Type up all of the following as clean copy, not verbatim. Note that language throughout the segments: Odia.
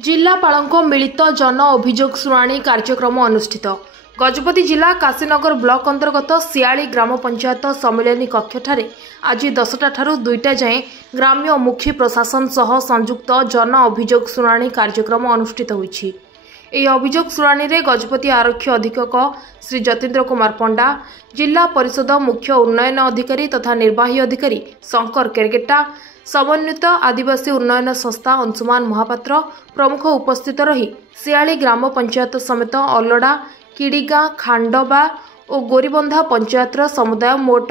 जिलापाल मिलित जन अभियोग शुणाणी कार्यक्रम अनुष्ठित। गजपति जिला काशीनगर ब्लॉक अंतर्गत सियाली ग्राम पंचायत सम्मिलनी कक्ष आज 10टा ठारू 2टा जाए ग्राम्य मुखी प्रशासन सह संयुक्त जन अभियोग शुणाणी कार्यक्रम अनुष्ठित होईछि। ଏହି ଅଭିଯୋଗ ଶୁଣାଣିରେ ଗଜପତି ଆରକ୍ଷୀ ଅଧୀକ୍ଷକ ଶ୍ରୀ ଯତୀନ୍ଦ୍ର କୁମାର ପଣ୍ଡା, ଜିଲ୍ଲା ପରିଷଦ ମୁଖ୍ୟ ଉନ୍ନୟନ ଅଧିକାରୀ ତଥା ନିର୍ବାହୀ ଅଧିକାରୀ ଶଙ୍କର କେରଗେଟା, ସମନ୍ୱିତ ଆଦିବାସୀ ଉନ୍ନୟନ ସଂସ୍ଥା ଅଂଶୁମାନ ମହାପାତ୍ର ପ୍ରମୁଖ ଉପସ୍ଥିତ ରହି ସିଆଳି ଗ୍ରାମ ପଞ୍ଚାୟତ ସମେତ ଅଲଡ଼ା, କିଡ଼ିଗାଁ, ଖାଣ୍ଡବା ଓ ଗୋରିବନ୍ଧା ପଞ୍ଚାୟତର ସମୁଦାୟ ମୋଟ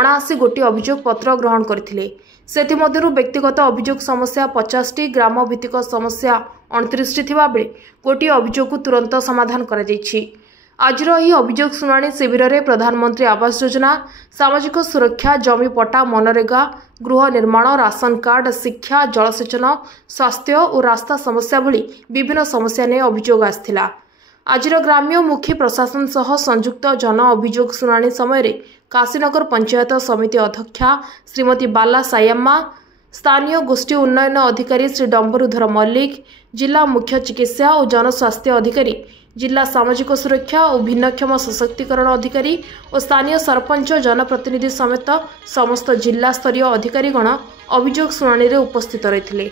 79 ଗୋଟି ଅଭିଯୋଗ ପତ୍ର ଗ୍ରହଣ କରିଥିଲେ। ସେଥିମଧ୍ୟରୁ ବ୍ୟକ୍ତିଗତ ଅଭିଯୋଗ ସମସ୍ୟା 50ଟି, ଗ୍ରାମ ଭିତ୍ତିକ ସମସ୍ୟା 29ଟି ଥିବା ବେଳେ ଗୋଟିଏ ଅଭିଯୋଗକୁ ତୁରନ୍ତ ସମାଧାନ କରାଯାଇଛି। ଆଜିର ଏହି ଅଭିଯୋଗ ଶୁଣାଣି ଶିବିରରେ ପ୍ରଧାନମନ୍ତ୍ରୀ ଆବାସ ଯୋଜନା, ସାମାଜିକ ସୁରକ୍ଷା, ଜମି ପଟ୍ଟା, ମନରେଗା, ଗୃହ ନିର୍ମାଣ, ରାସନ କାର୍ଡ, ଶିକ୍ଷା, ଜଳସେଚନ, ସ୍ୱାସ୍ଥ୍ୟ ଓ ରାସ୍ତା ସମସ୍ୟା ଭଳି ବିଭିନ୍ନ ସମସ୍ୟା ନେଇ ଅଭିଯୋଗ ଆସିଥିଲା। ଆଜିର ଗ୍ରାମ୍ୟ ମୁଖୀ ପ୍ରଶାସନ ସହ ସଂଯୁକ୍ତ ଜନ ଅଭିଯୋଗ ଶୁଣାଣି ସମୟରେ କାଶୀନଗର ପଞ୍ଚାୟତ ସମିତି ଅଧ୍ୟକ୍ଷା ଶ୍ରୀମତୀ ବାଲା ସାୟମ୍ମା, ସ୍ଥାନୀୟ ଗୋଷ୍ଠୀ ଉନ୍ନୟନ ଅଧିକାରୀ ଶ୍ରୀ ଡମ୍ବରୁଧର ମଲ୍ଲିକ, ଜିଲ୍ଲା ମୁଖ୍ୟ ଚିକିତ୍ସା ଓ ଜନସ୍ୱାସ୍ଥ୍ୟ ଅଧିକାରୀ, ଜିଲ୍ଲା ସାମାଜିକ ସୁରକ୍ଷା ଓ ଭିନ୍ନକ୍ଷମ ସଶକ୍ତିକରଣ ଅଧିକାରୀ ଓ ସ୍ଥାନୀୟ ସରପଞ୍ଚ ଜନପ୍ରତିନିଧି ସମେତ ସମସ୍ତ ଜିଲ୍ଲା ସ୍ତରୀୟ ଅଧିକାରୀଗଣ ଅଭିଯୋଗ ଶୁଣାଣିରେ ଉପସ୍ଥିତ ରହିଥିଲେ।